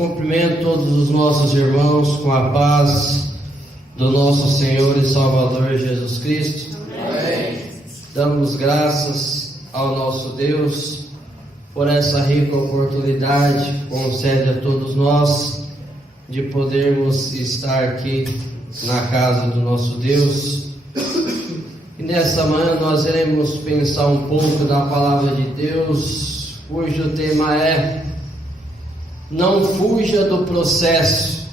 Cumprimento todos os nossos irmãos com a paz do nosso Senhor e Salvador Jesus Cristo. Amém. Damos graças ao nosso Deus por essa rica oportunidade que concede a todos nós de podermos estar aqui na casa do nosso Deus. E nesta manhã nós iremos pensar um pouco da palavra de Deus, cujo tema é: não fuja do processo.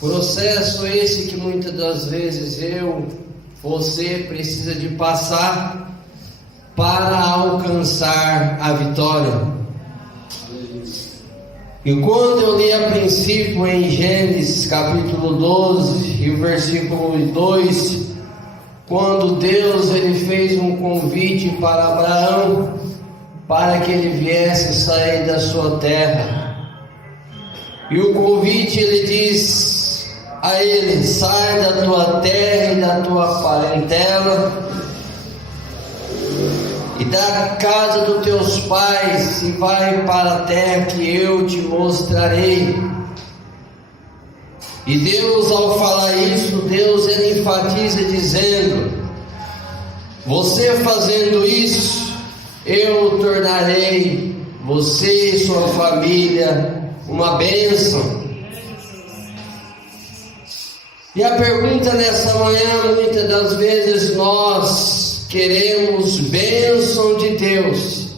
Processo esse que muitas das vezes você precisa de passar para alcançar a vitória. E quando eu li a princípio em Gênesis capítulo 12 e o versículo 2, quando Deus ele fez um convite para Abraão, para que ele viesse sair da sua terra. E o convite ele diz a ele: sai da tua terra e da tua parentela e da casa dos teus pais e vai para a terra que eu te mostrarei. E Deus, ao falar isso, Deus ele enfatiza dizendo: você fazendo isso, eu tornarei você e sua família uma bênção. E a pergunta nessa manhã, muitas das vezes nós queremos bênção de Deus,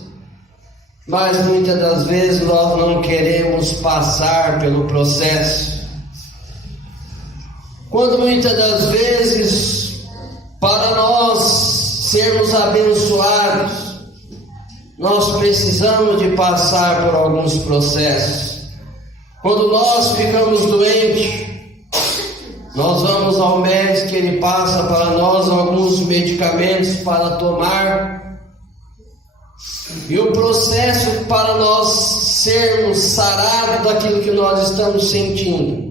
mas muitas das vezes nós não queremos passar pelo processo. Quando muitas das vezes, para nós sermos abençoados, nós precisamos de passar por alguns processos. Quando nós ficamos doentes, nós vamos ao médico, ele passa para nós alguns medicamentos para tomar. E o processo para nós sermos sarados daquilo que nós estamos sentindo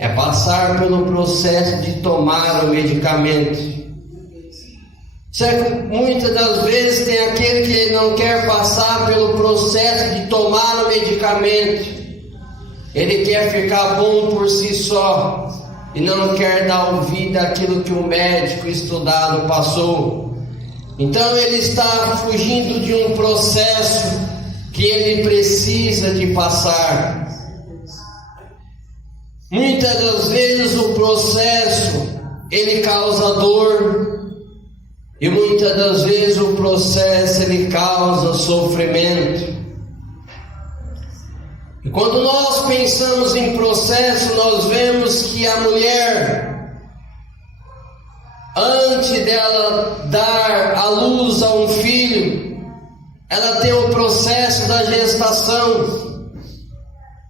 é passar pelo processo de tomar o medicamento. Certo? Muitas das vezes tem aquele que não quer passar pelo processo de tomar o medicamento. Ele quer ficar bom por si só e não quer dar ouvido àquilo que o médico estudado passou. Então ele está fugindo de um processo que ele precisa de passar. Muitas das vezes o processo ele causa dor, e muitas das vezes o processo ele causa sofrimento. E quando nós pensamos em processo, nós vemos que a mulher, antes dela dar à luz a um filho, ela tem o processo da gestação.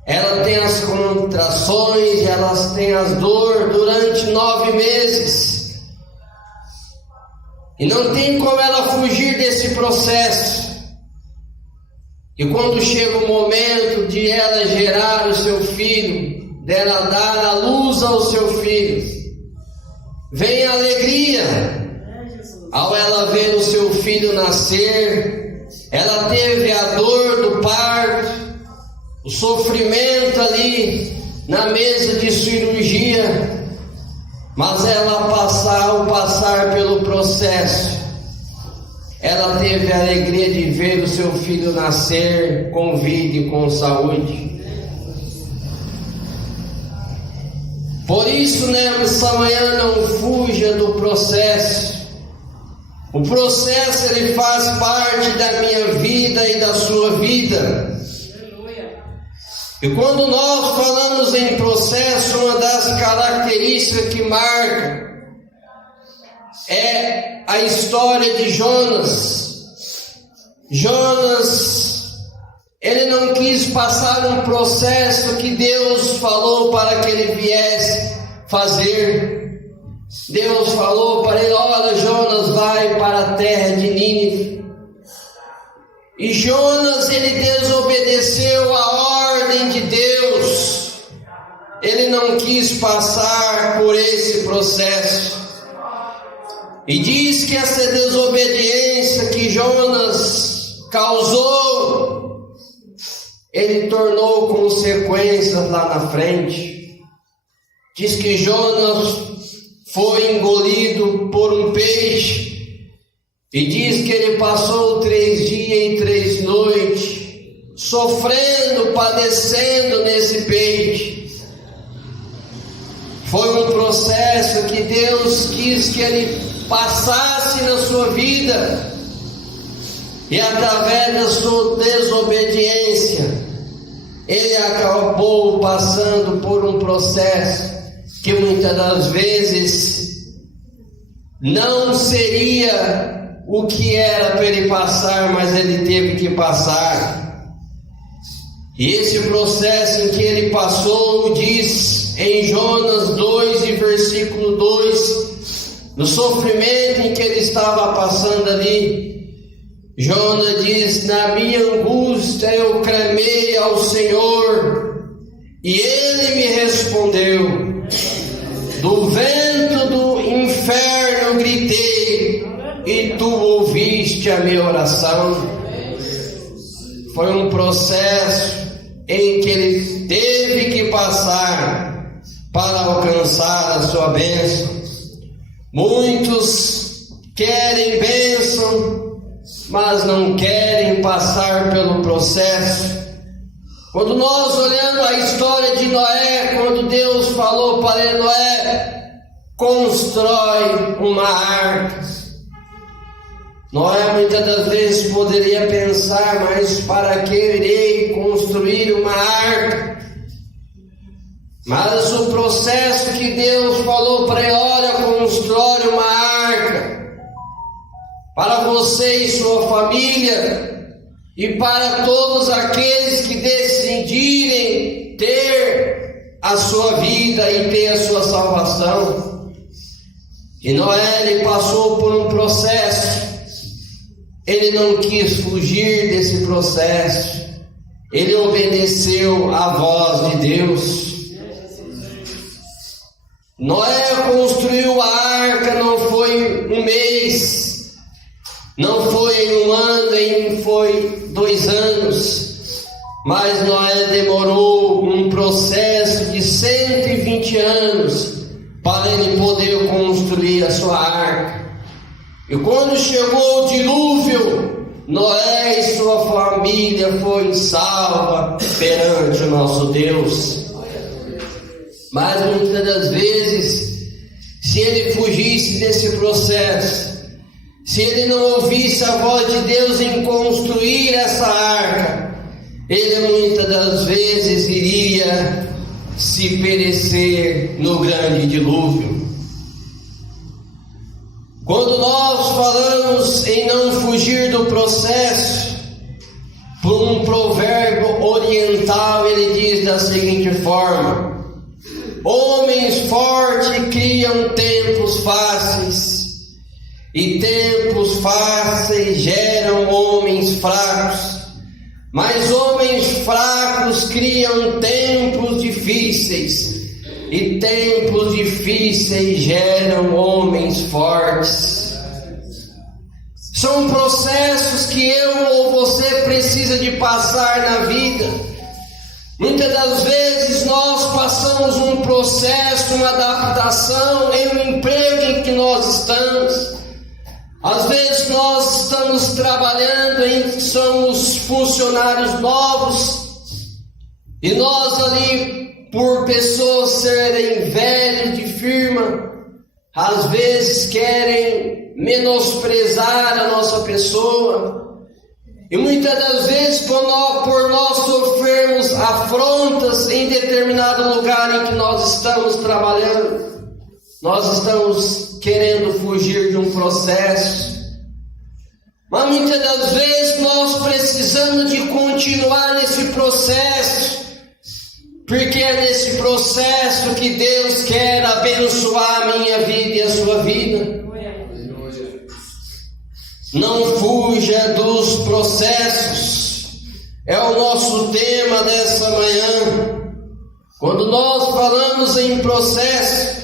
Ela tem as contrações, elas têm as dores durante 9 meses. E não tem como ela fugir desse processo. E quando chega o momento de ela gerar o seu filho, dela dar a luz ao seu filho, vem a alegria ao ela ver o seu filho nascer. Ela teve a dor do parto, o sofrimento ali na mesa de cirurgia, mas ela ao passar pelo processo, ela teve a alegria de ver o seu filho nascer com vida e com saúde. Por isso, nessa manhã, não fuja do processo. O processo ele faz parte da minha vida e da sua vida. E quando nós falamos em processo, uma das características que marca é a história de Jonas. Jonas, ele não quis passar um processo que Deus falou para que ele viesse fazer. Deus falou para ele: olha, Jonas, vai para a terra de Nínive. E Jonas, ele desobedeceu a ordem de Deus. Ele não quis passar por esse processo. E diz que essa desobediência que Jonas causou ele tornou consequências lá na frente. Diz que Jonas foi engolido por um peixe, e diz que ele passou 3 dias e 3 noites sofrendo, padecendo nesse peixe. Foi um processo que Deus quis que ele passasse na sua vida, e através da sua desobediência ele acabou passando por um processo que muitas das vezes não seria o que era para ele passar, mas ele teve que passar. E esse processo em que ele passou, diz em Jonas 2 e versículo 2, no sofrimento em que ele estava passando ali, Jonas diz: na minha angústia eu clamei ao Senhor, e Ele me respondeu. Do vento do inferno gritei, e Tu ouviste a minha oração. Foi um processo em que ele teve que passar para alcançar a sua bênção. Muitos querem bênção, mas não querem passar pelo processo. Quando nós olhamos a história de Noé, quando Deus falou para ele: Noé, constrói uma arca. Noé muitas das vezes poderia pensar: mas para que irei construir uma arca? Mas o processo que Deus falou para ele: olha, constrói uma arca para você e sua família, e para todos aqueles que decidirem ter a sua vida e ter a sua salvação. E Noé, ele passou por um processo. Ele não quis fugir desse processo. Ele obedeceu à voz de Deus. Noé construiu a arca, não foi um mês, não foi em um ano, nem foi 2 anos, mas Noé demorou um processo de 120 anos para ele poder construir a sua arca. E quando chegou o dilúvio, Noé e sua família foram salva perante o nosso Deus. Mas muitas das vezes, se ele fugisse desse processo, se ele não ouvisse a voz de Deus em construir essa arca, ele muitas das vezes iria se perecer no grande dilúvio. Quando nós falamos em não fugir do processo, por um provérbio oriental, ele diz da seguinte forma: homens fortes criam tempos fáceis, e tempos fáceis geram homens fracos, mas homens fracos criam tempos difíceis, e tempos difíceis geram homens fortes. São processos que eu ou você precisa de passar na vida. Muitas das vezes nós passamos um processo, uma adaptação em um emprego em que nós estamos. Às vezes nós estamos trabalhando e somos funcionários novos, e nós ali, por pessoas serem velhos de firma, às vezes querem menosprezar a nossa pessoa, e muitas das vezes por nós sofrermos afrontas em determinado lugar em que nós estamos trabalhando, nós estamos querendo fugir de um processo. Mas muitas das vezes nós precisamos de continuar nesse processo, porque é nesse processo que Deus quer abençoar a minha vida e a sua vida. Não fuja dos processos, é o nosso tema dessa manhã. Quando nós falamos em processo,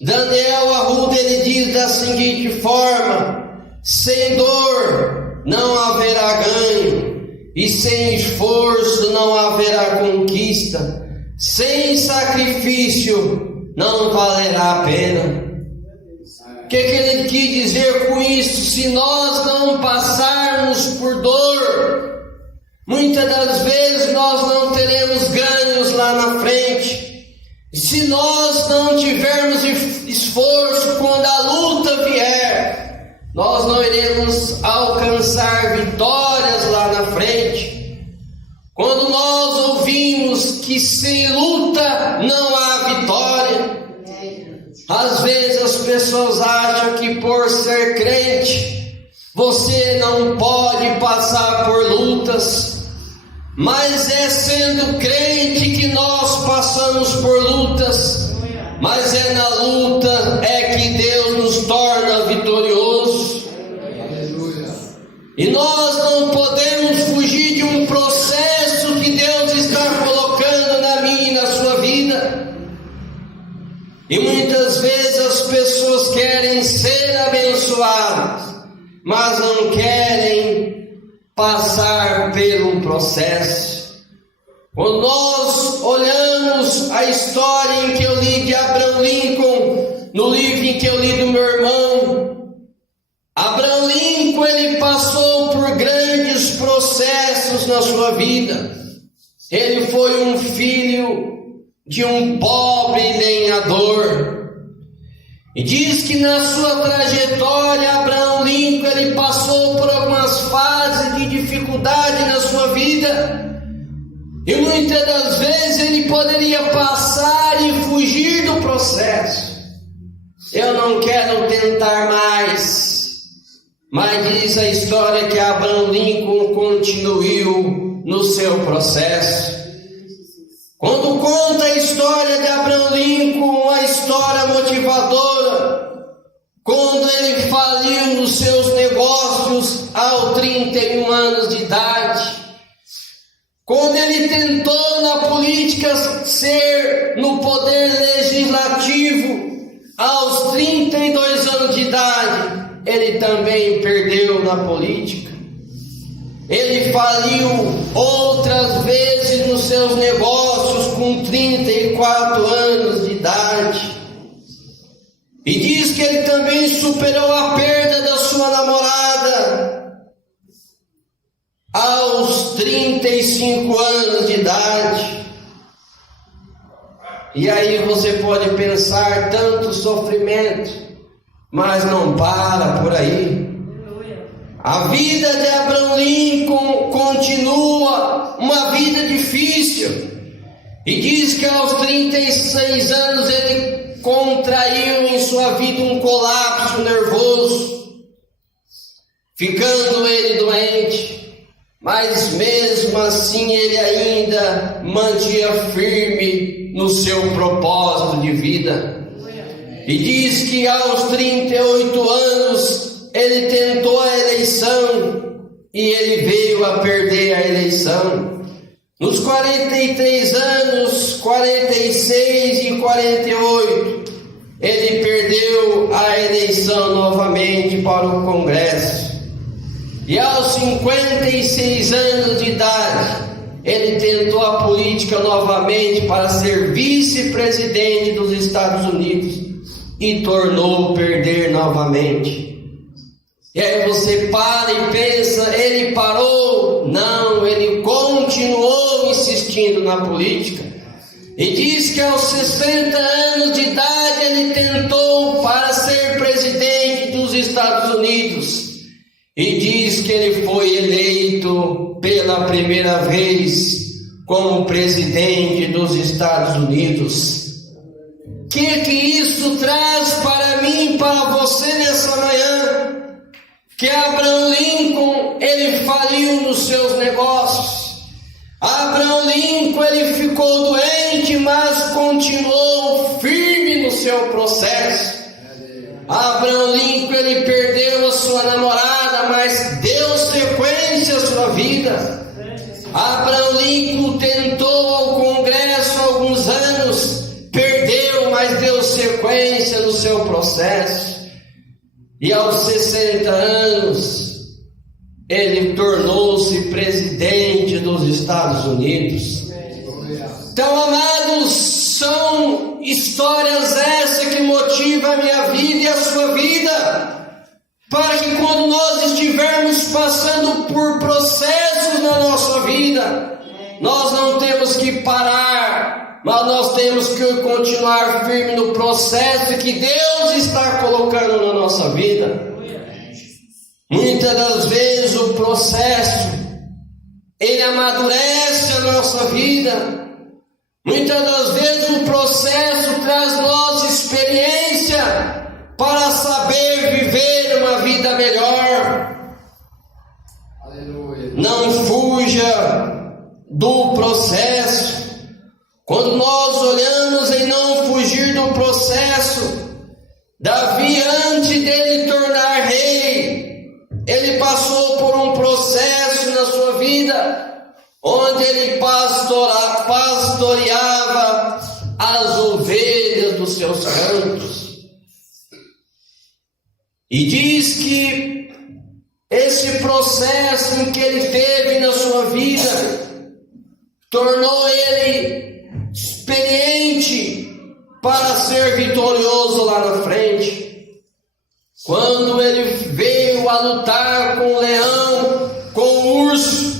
Daniel Arruda, ele diz da seguinte forma: sem dor não haverá ganho, e sem esforço não haverá conquista, sem sacrifício não valerá a pena. O que ele quis dizer com isso? Se nós não passarmos por dor, muitas das vezes nós não teremos ganhos lá na frente. Se nós não tivermos esforço quando a luta vier, nós não iremos alcançar vitórias lá na frente. Quando nós ouvimos que sem luta não há vitória, às vezes as pessoas acham que por ser crente você não pode passar por lutas, mas é sendo crente que nós passamos por lutas, mas é na luta é que Deus nos torna vitorioso. E nós não podemos fugir de um processo que Deus está colocando na minha e na sua vida. E muitas vezes as pessoas querem ser abençoadas, mas não querem passar pelo processo. Quando nós olhamos a história em que eu li de Abraham Lincoln, no livro em que eu li do meu irmão, Abraham Lincoln, ele passou por grandes processos na sua vida. Ele foi um filho de um pobre lenhador. E diz que na sua trajetória, Abraham Lincoln, ele passou por algumas fases de dificuldade na sua vida. E muitas das vezes ele poderia passar e fugir do processo. Eu não quero tentar mais. Mas diz a história que Abraham Lincoln continuou no seu processo. Quando conta a história de Abraham Lincoln, uma história motivadora, quando ele faliu nos seus negócios aos 31 anos de idade, quando ele tentou na política ser no poder legislativo aos 32 anos de idade, ele também perdeu na política. Ele faliu outras vezes nos seus negócios com 34 anos de idade. E diz que ele também superou a perda da sua namorada aos 35 anos de idade. E aí você pode pensar tanto sofrimento, mas não para por aí. A vida de Abraham Lincoln continua uma vida difícil. E diz que aos 36 anos ele contraiu em sua vida um colapso nervoso, ficando ele doente. Mas mesmo assim ele ainda mantinha firme no seu propósito de vida. E diz que aos 38 anos ele tentou a eleição e ele veio a perder a eleição. Nos 43 anos, 46 e 48, ele perdeu a eleição novamente para o Congresso. E aos 56 anos de idade, ele tentou a política novamente para ser vice-presidente dos Estados Unidos e tornou perder novamente. E aí você para e pensa, ele parou? Não, ele continuou insistindo na política. E diz que aos 60 anos de idade ele tentou para ser presidente dos Estados Unidos. E diz que ele foi eleito pela primeira vez como presidente dos Estados Unidos. O que isso traz para mim e para você nessa manhã? Que Abraham Lincoln, ele faliu nos seus negócios. Abraham Lincoln, ele ficou doente, mas continuou firme no seu processo. Abraham Lincoln, ele perdeu a sua namorada, mas deu sequência à sua vida. Abraham Lincoln tentou ao Congresso há alguns anos, perdeu, mas deu sequência no seu processo. E aos 60 anos, ele tornou-se presidente dos Estados Unidos. Então, amados, são histórias essas que motivam a minha vida e a sua vida, para que quando nós estivermos passando por processos na nossa vida, nós não temos que parar, mas nós temos que continuar firme no processo que Deus está colocando na nossa vida. Muitas das vezes o processo, ele amadurece a nossa vida. Muitas das vezes o processo traz nossa experiência para saber viver uma vida melhor. Aleluia. Não fuja do processo. Quando nós olhamos em não fugir do processo, Davi, antes dele tornar rei, ele passou por um processo na sua vida, onde ele pastoreava as ovelhas dos seus campos. E diz que esse processo em que ele teve na sua vida tornou ele experiente para ser vitorioso lá na frente. Quando ele veio a lutar com o leão, com o urso,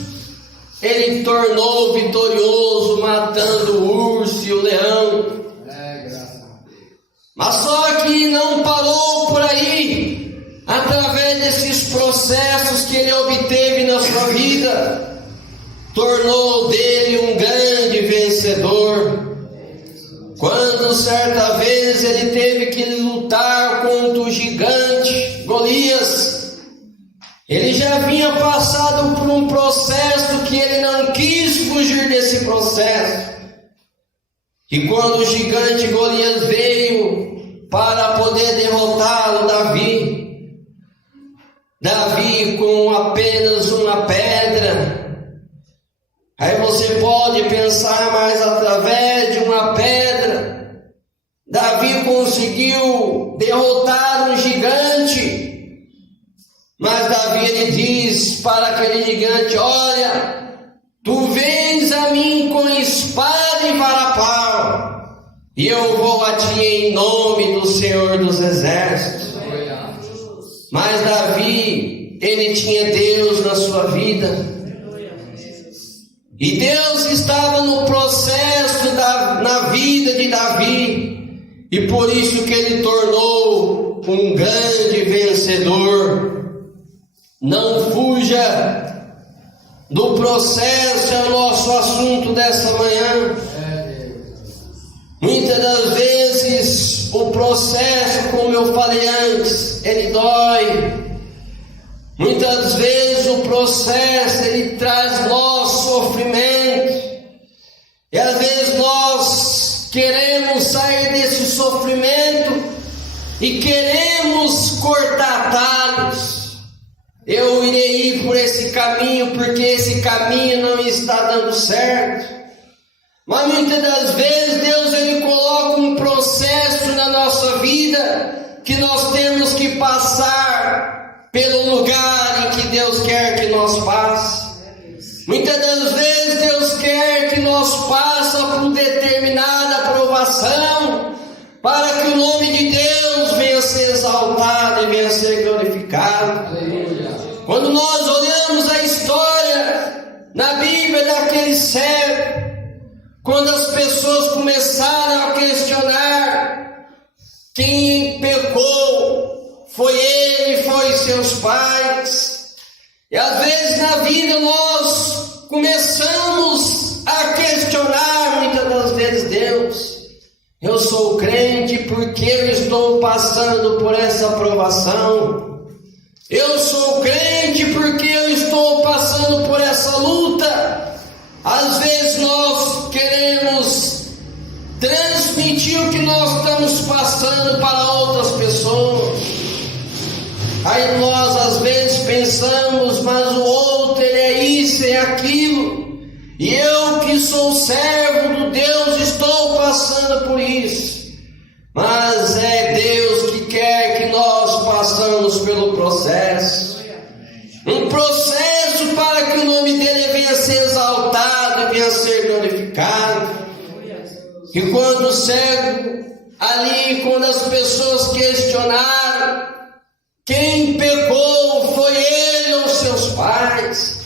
ele tornou vitorioso, matando o urso e o leão. Mas só que não parou por aí. Através desses processos que ele obteve na sua vida, tornou dele um grande vencedor. Quando certa vez ele teve que lutar contra o gigante Golias, ele já havia passado por um processo que ele não quis fugir desse processo. E quando o gigante Golias veio para poder derrotá-lo, Davi com apenas uma pedra. Aí você pode pensar, mas através de uma pedra, Davi conseguiu derrotar um gigante. Mas Davi, ele diz para aquele gigante: olha, tu vens a mim com espada e varapau, e eu vou a ti em nome do Senhor dos Exércitos. Mas Davi, ele tinha Deus na sua vida. E Deus estava no processo na vida de Davi. E por isso que ele tornou um grande vencedor. Não fuja do processo, é o nosso assunto dessa manhã. Muitas das vezes o processo, como eu falei antes, ele dói. Muitas vezes o processo, ele traz nosso sofrimento. E às vezes nós queremos sair desse sofrimento e queremos cortar atalhos. Eu irei ir por esse caminho porque esse caminho não está dando certo. Mas muitas das vezes Deus, ele coloca um processo na nossa vida que nós temos que passar pelo lugar em que Deus quer que nós passe. Muitas das vezes Deus quer que nós passe por determinada aprovação, para que o nome de Deus venha ser exaltado e venha ser glorificado. Aleluia. Quando nós olhamos a história na Bíblia daquele cego, quando as pessoas começaram a questionar quem pecou, foi ele, foi seus pais. E às vezes na vida nós começamos a questionar muitas das vezes Deus. Eu sou crente porque eu estou passando por essa provação. Eu sou crente porque eu estou passando por essa luta. Às vezes nós queremos transmitir o que nós estamos passando para outras pessoas. Aí nós às vezes pensamos, mas o outro, ele é isso, é aquilo. E eu que sou servo do Deus estou passando por isso. Mas é Deus que quer que nós passamos pelo processo. Um processo para que o nome dele venha a ser exaltado e venha a ser glorificado. E quando o cego ali, quando as pessoas questionaram quem pecou, foi ele ou seus pais?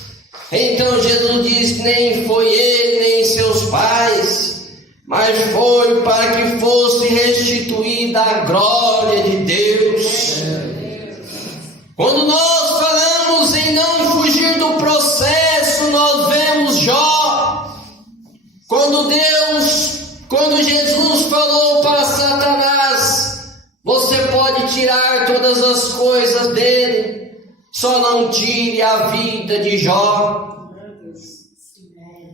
Então Jesus diz: nem foi ele nem seus pais, mas foi para que fosse restituída a glória de Deus. Quando nós falamos em não fugir do processo, nós vemos Jó. Quando Jesus falou para Satanás: você pode tirar todas as coisas dele, só não tire a vida de Jó.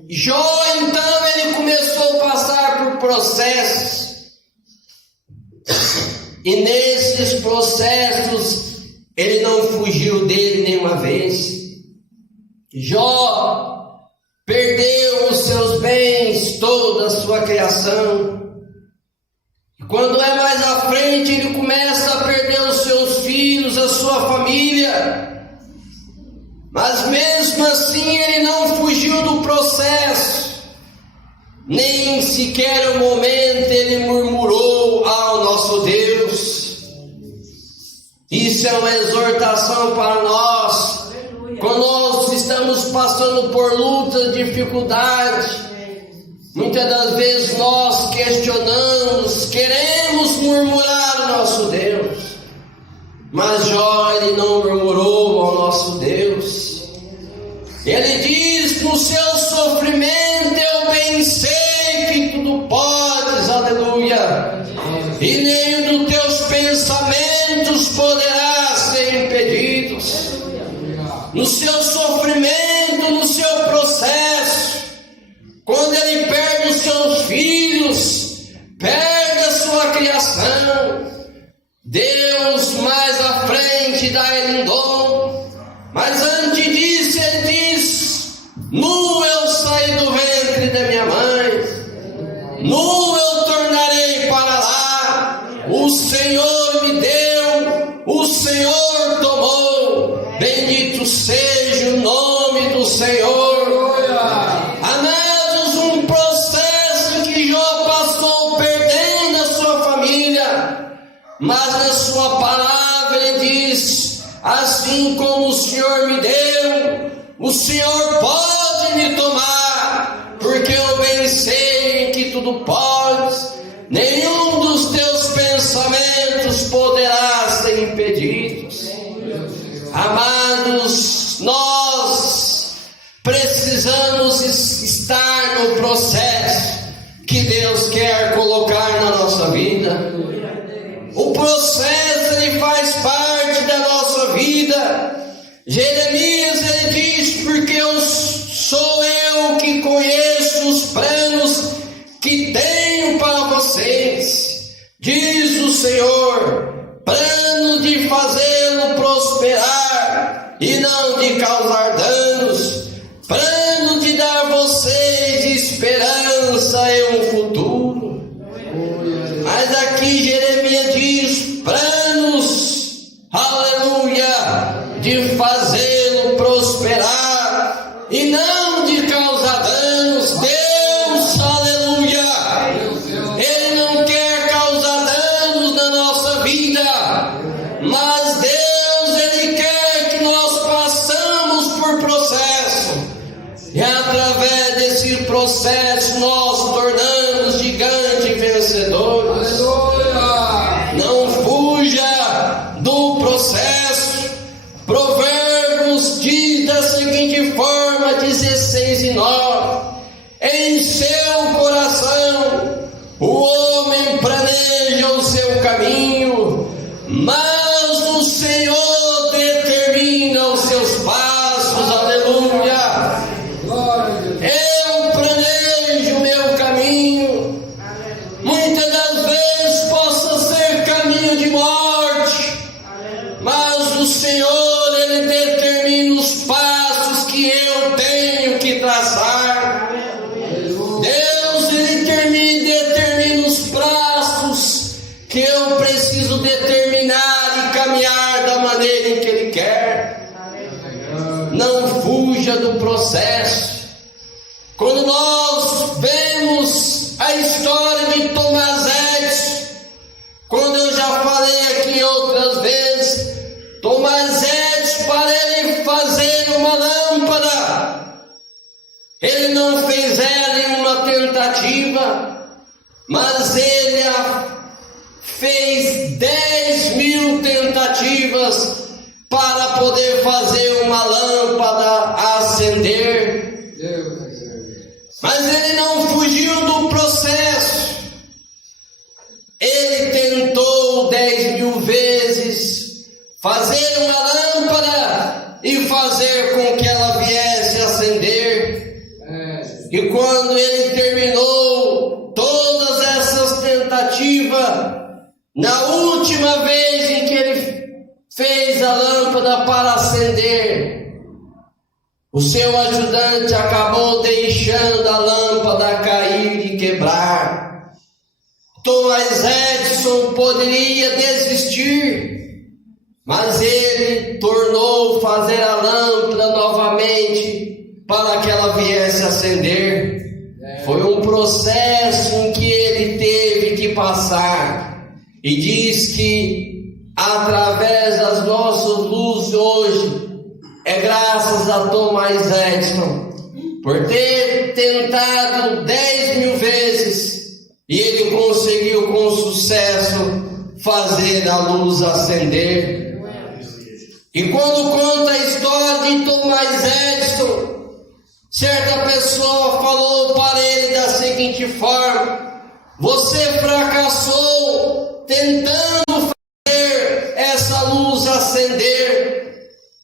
Jó, então, ele começou a passar por processos. E nesses processos, ele não fugiu dele nenhuma vez. Jó perdeu os seus bens, toda a sua criação. E quando é mais à frente, ele começa a perder os seus filhos, a sua família. Mas mesmo assim ele não fugiu do processo. Nem sequer um momento ele murmurou ao nosso Deus. Isso é uma exortação para nós. Quando nós estamos passando por lutas, dificuldades, muitas das vezes nós questionamos, queremos murmurar ao nosso Deus. Mas Jó, ele não murmurou ao nosso Deus. Ele diz: no seu sofrimento eu bem sei que tudo podes, aleluia, e nem dos teus pensamentos poderás ser impedidos. No seu sofrimento, no seu processo, quando ele perde os seus filhos, perde a sua criação, Deus mais à frente dá ele um dom. Mas antes disso ele diz: nu eu saí do ventre da minha mãe, nu eu tornarei para lá. O Senhor me deu, o Senhor tomou, bendito seja o nome do Senhor. Amados, um processo que Jó passou, perdendo a sua família, mas na sua palavra ele diz: assim como o Senhor me deu, o Senhor pode me tomar, porque eu bem sei que tudo pode, nenhum dos teus pensamentos poderá ser impedido. Amados, nós precisamos estar no processo que Deus quer colocar na nossa vida. O processo, ele faz parte da nossa vida. Jeremias, ele diz: porque sou eu que conheço os planos que tenho para vocês, diz o Senhor, plano de fazê-lo prosperar e não de causar danos, plano de dar a vocês esperança e um futuro. Mas aqui Jeremias diz: planos, aleluia, de fazê-lo prosperar e não de causar danos. Deus, aleluia, Ele não quer causar danos na nossa vida, mas Deus, Ele quer que nós passamos por processo, e através desse processo nós tornamos gigantes vencedores. Não fuja do processo. Provérbios diz da seguinte forma, 16:9: em seu coração o homem planeja o seu caminho, mas o Senhor determina os seus passos. Aleluia. Eu planejo o meu caminho. Muitas das vezes possa ser caminho de morte, mas o Senhor, Ele determina os passos que eu tenho que traçar. Quando nós vemos a história de Thomas Edison, quando eu já falei aqui outras vezes, Thomas Edison, para ele fazer uma lâmpada, ele não fez ela em uma tentativa, mas ele fez 10.000 tentativas para poder fazer uma lâmpada acender. Mas ele não fugiu do processo. Ele tentou 10.000 vezes fazer uma lâmpada e fazer com que ela viesse acender. E quando ele terminou todas essas tentativas, na última vez em que ele fez a lâmpada para acender, o seu ajudante acabou deixando a lâmpada cair e quebrar. Thomas Edison poderia desistir, mas ele tornou fazer a lâmpada novamente para que ela viesse acender. Foi um processo em que ele teve que passar. E diz que através das nossas luzes hoje, é graças a Thomas Edison, por ter tentado 10.000 vezes, e ele conseguiu com sucesso fazer a luz acender. E quando conta a história de Thomas Edison, certa pessoa falou para ele da seguinte forma: você fracassou tentando fazer essa luz acender.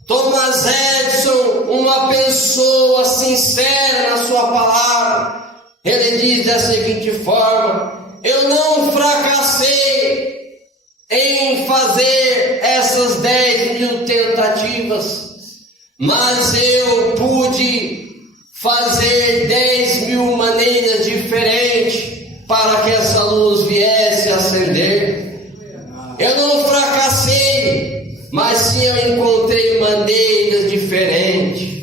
Thomas Edison, uma pessoa sincera na sua palavra, ele diz da seguinte forma: eu não fracassei em fazer essas 10.000 tentativas, mas eu pude fazer 10.000 maneiras diferentes para que essa luz viesse a acender. Eu não fracassei, mas sim eu encontrei maneiras diferentes,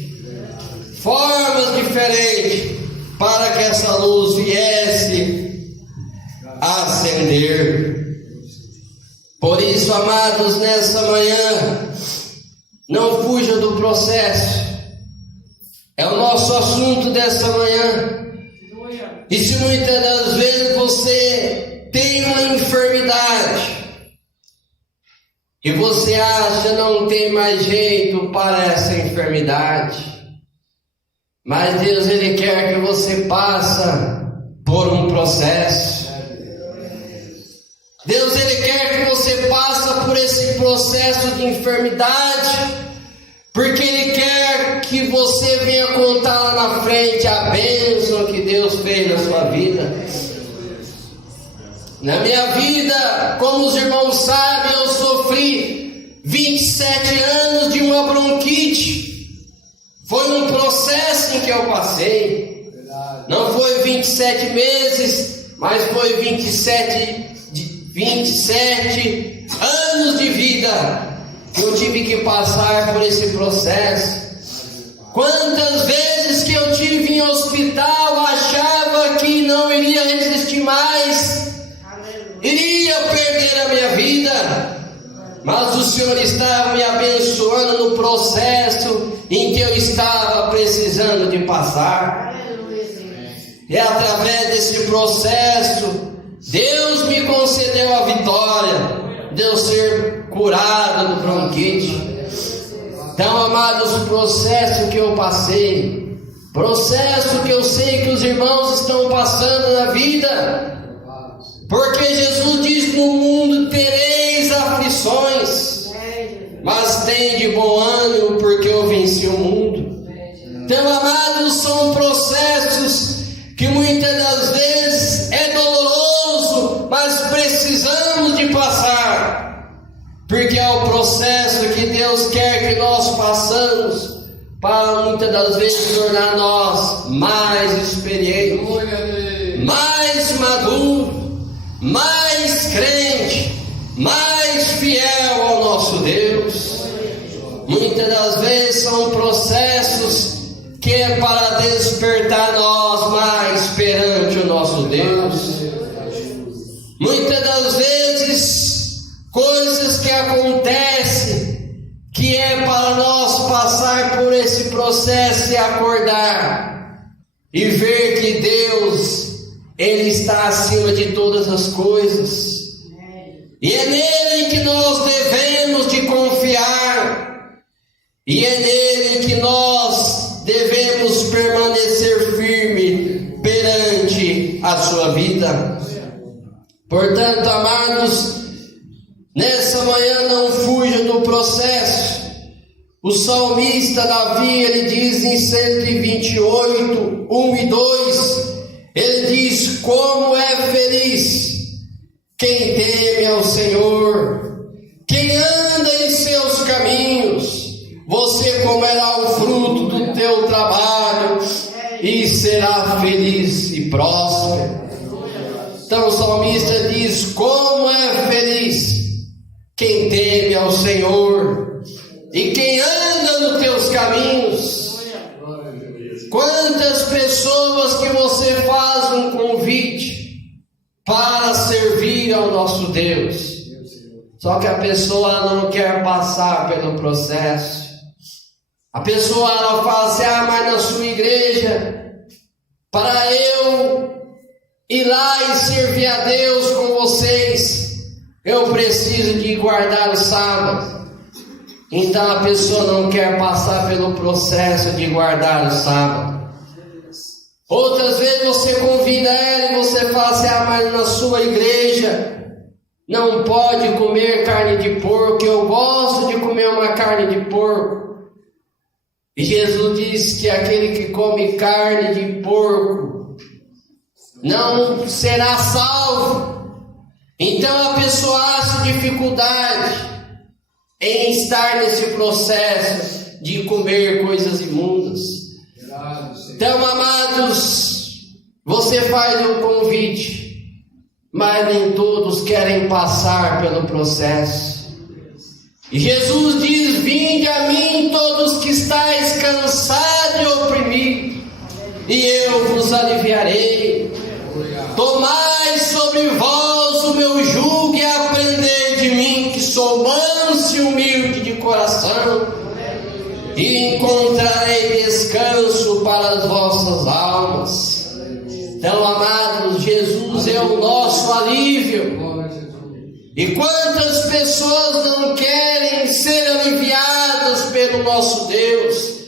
formas diferentes, para que essa luz viesse a acender. Por isso, amados, nessa manhã, não fuja do processo. É o nosso assunto dessa manhã. E se muitas das vezes você tem uma enfermidade e você acha não tem mais jeito para essa enfermidade, mas Deus, Ele quer que você passe por um processo. Deus, Ele quer que você passe por esse processo de enfermidade, porque Ele quer que você venha contar lá na frente a bênção que Deus fez na sua vida. Na minha vida, como os irmãos sabem, eu sofri 27 anos de uma bronquite. Foi um processo em que eu passei. Não foi 27 meses, mas foi 27 anos de vida que eu tive que passar por esse processo. Quantas vezes que eu tive em hospital, achava que não iria resistir mais, iria perder a minha vida, mas o Senhor estava me abençoando no processo em que eu estava precisando de passar. E através desse processo, Deus me concedeu a vitória de eu ser curado do bronquite. Então, amados, o processo que eu passei, processo que eu sei que os irmãos estão passando na vida, porque Jesus diz: no mundo tereis aflições, mas tem de bom ânimo, porque eu venci o mundo. Então, amados, são processos que muitas das vezes é doloroso, mas precisamos de passar, porque é o processo que Deus quer que nós passamos, para muitas das vezes tornar nós mais experientes, mais maduros, mais crente, mais fiel ao nosso Deus. Muitas das vezes são processos que é para despertar nós mais perante o nosso Deus. Muitas das vezes, coisas que acontecem, que é para nós passar por esse processo e acordar, e ver que Deus, Ele está acima de todas as coisas, e é nele que nós devemos de confiar, e é nele que nós devemos permanecer firme perante a sua vida. Portanto, amados, nessa manhã não fuja do processo. O salmista Davi, ele diz em 128, 1 e 2, ele diz: como é feliz quem teme ao Senhor, quem anda em seus caminhos. Você comerá o fruto do teu trabalho e será feliz e próspero. Então o salmista diz: como é feliz quem teme ao Senhor e quem anda nos teus caminhos. Quantas pessoas que você faz um convite para servir ao nosso Deus, só que a pessoa não quer passar pelo processo. A pessoa ela fala assim: mas na sua igreja, para eu ir lá e servir a Deus com vocês, eu preciso de guardar o sábado. Então a pessoa não quer passar pelo processo de guardar o sábado. Outras vezes você convida ela e você fala assim: mas na sua igreja não pode comer carne de porco, eu gosto de comer uma carne de porco. E Jesus diz que aquele que come carne de porco não será salvo. Então a pessoa acha dificuldade em estar nesse processo de comer coisas imundas. Então, amados, você faz um convite, mas nem todos querem passar pelo processo. E Jesus diz: vinde a mim todos que estáis cansados e oprimidos, e eu vos aliviarei. Tomai sobre vós o meu jugo e aprendei de mim, que sou manso e humilde de coração, e encontrarei descanso para as vossas almas. Então, amados, Jesus é o nosso alívio. E quantas pessoas não querem ser aliviadas pelo nosso Deus?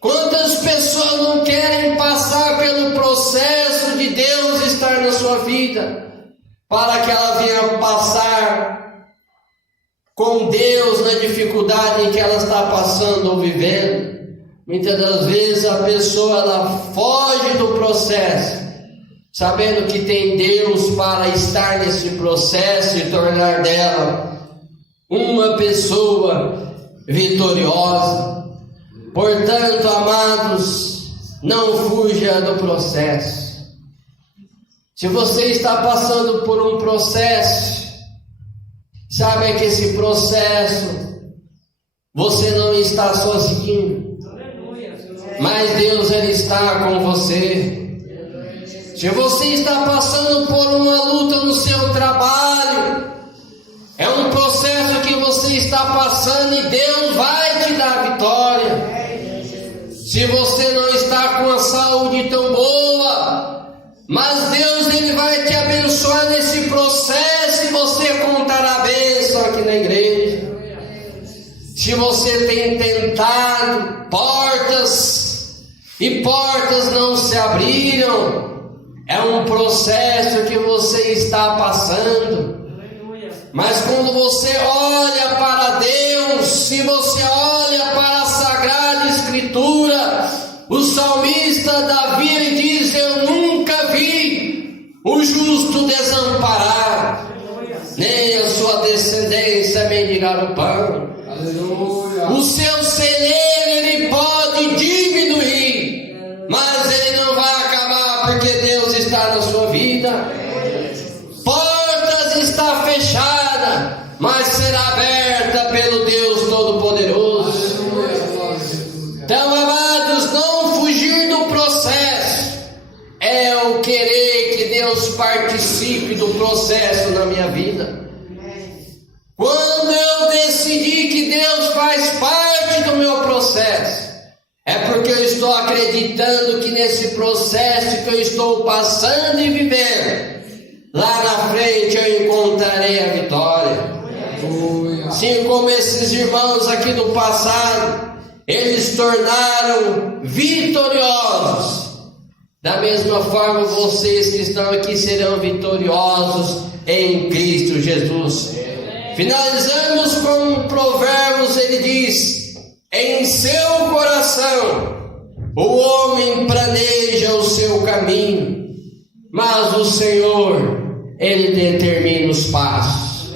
Quantas pessoas não querem passar pelo processo de Deus estar na sua vida, para que ela venha passar com Deus na dificuldade em que ela está passando ou vivendo? Muitas das vezes a pessoa ela foge do processo, sabendo que tem Deus para estar nesse processo e tornar dela uma pessoa vitoriosa. Portanto, amados, não fuja do processo. Se você está passando por um processo, saiba que esse processo você não está sozinho, mas Deus ele está com você. Se você está passando por uma luta no seu trabalho, é um processo que você está passando e Deus vai te dar vitória. Se você não está com a saúde tão boa, mas Deus ele vai te abençoar nesse processo e você contará a bênção aqui na igreja. Se você tem tentado portas e portas não se abriram, é um processo que você está passando. Mas quando você olha para Deus, se você olha para a Sagrada Escritura, o salmista Davi ele diz: eu nunca vi o justo desamparado, nem a sua descendência mendigar o pão. Aleluia. O seu celeiro ele pode diminuir, mas ele não vai acabar, porque Deus está na sua vida. Portas está fechada, mas será aberta pelo Deus Todo-Poderoso. Então, amados, não fujam eu querer que Deus participe do processo na minha vida. Quando eu decidi que Deus faz parte do meu processo, é porque eu estou acreditando que nesse processo que eu estou passando e vivendo, lá na frente eu encontrarei a vitória. Assim como esses irmãos aqui do passado, eles tornaram vitoriosos. Da mesma forma, vocês que estão aqui serão vitoriosos em Cristo Jesus. Finalizamos com Provérbios, ele diz: em seu coração o homem planeja o seu caminho, mas o Senhor, ele determina os passos.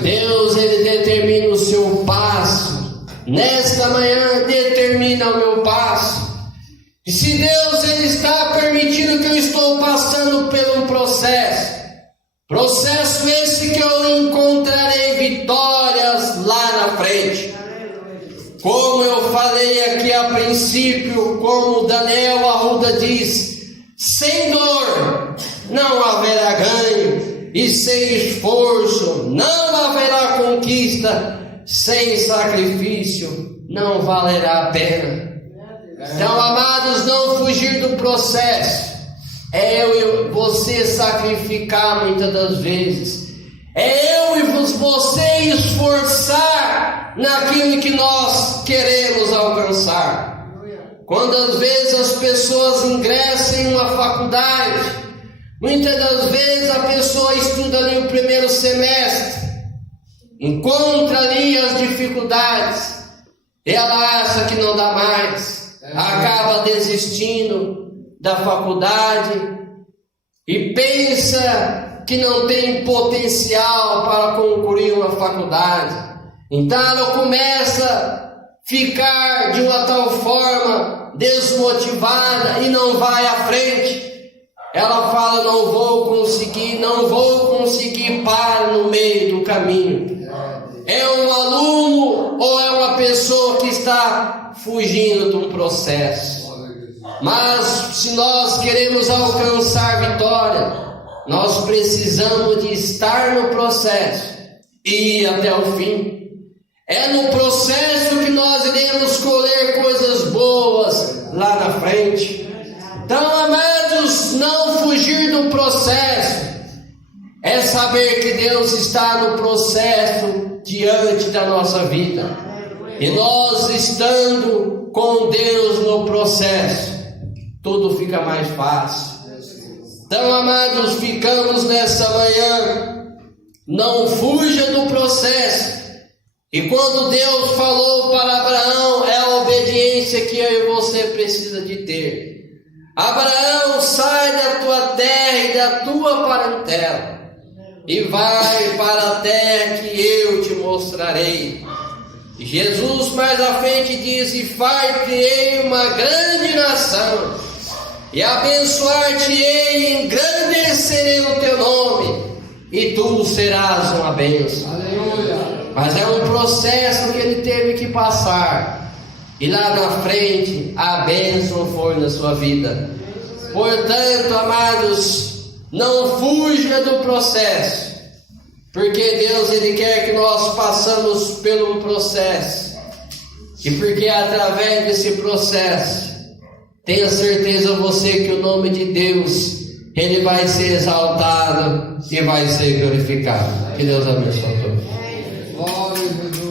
Deus, ele determina o seu passo. Nesta manhã, determina o meu passo. E se Deus, ele está permitindo que eu estou passando por um processo esse que eu encontrarei vitórias lá na frente. Como eu falei aqui a princípio, como Daniel Arruda diz, sem dor não haverá ganho, e sem esforço não haverá conquista, sem sacrifício não valerá a pena. Então, amados, não fugir do processo. É eu e você sacrificar muitas das vezes. É eu e você esforçar naquilo que nós queremos alcançar. Quando às vezes as pessoas ingressam em uma faculdade, muitas das vezes a pessoa estuda ali o primeiro semestre, encontra ali as dificuldades, ela acha que não dá mais, acaba desistindo da faculdade e pensa que não tem potencial para concluir uma faculdade. Então ela começa a ficar de uma tal forma desmotivada e não vai à frente. Ela fala: não vou conseguir, para no meio do caminho. É um aluno ou é uma pessoa que está fugindo de um processo? Mas se nós queremos alcançar vitória, nós precisamos de estar no processo e ir até o fim. É no processo que nós iremos colher coisas boas lá na frente. Então, amados, não fugir do processo é saber que Deus está no processo diante da nossa vida. E nós estando com Deus no processo, tudo fica mais fácil. Então, amados, ficamos nessa manhã. Não fuja do processo. E quando Deus falou para Abraão, é a obediência que eu e você precisa de ter. Abraão, sai da tua terra e da tua parentela e vai para a terra que eu te mostrarei. E Jesus mais à frente diz: e far-te-ei uma grande nação, e abençoar-te-ei, e engrandecerei o teu nome, e tu serás uma bênção. Aleluia. Mas é um processo que ele teve que passar, e lá na frente a bênção foi na sua vida. Portanto, amados, não fuja do processo, porque Deus, ele quer que nós passamos pelo processo, e porque através desse processo, tenha certeza você que o nome de Deus, ele vai ser exaltado e vai ser glorificado. Que Deus abençoe a todos.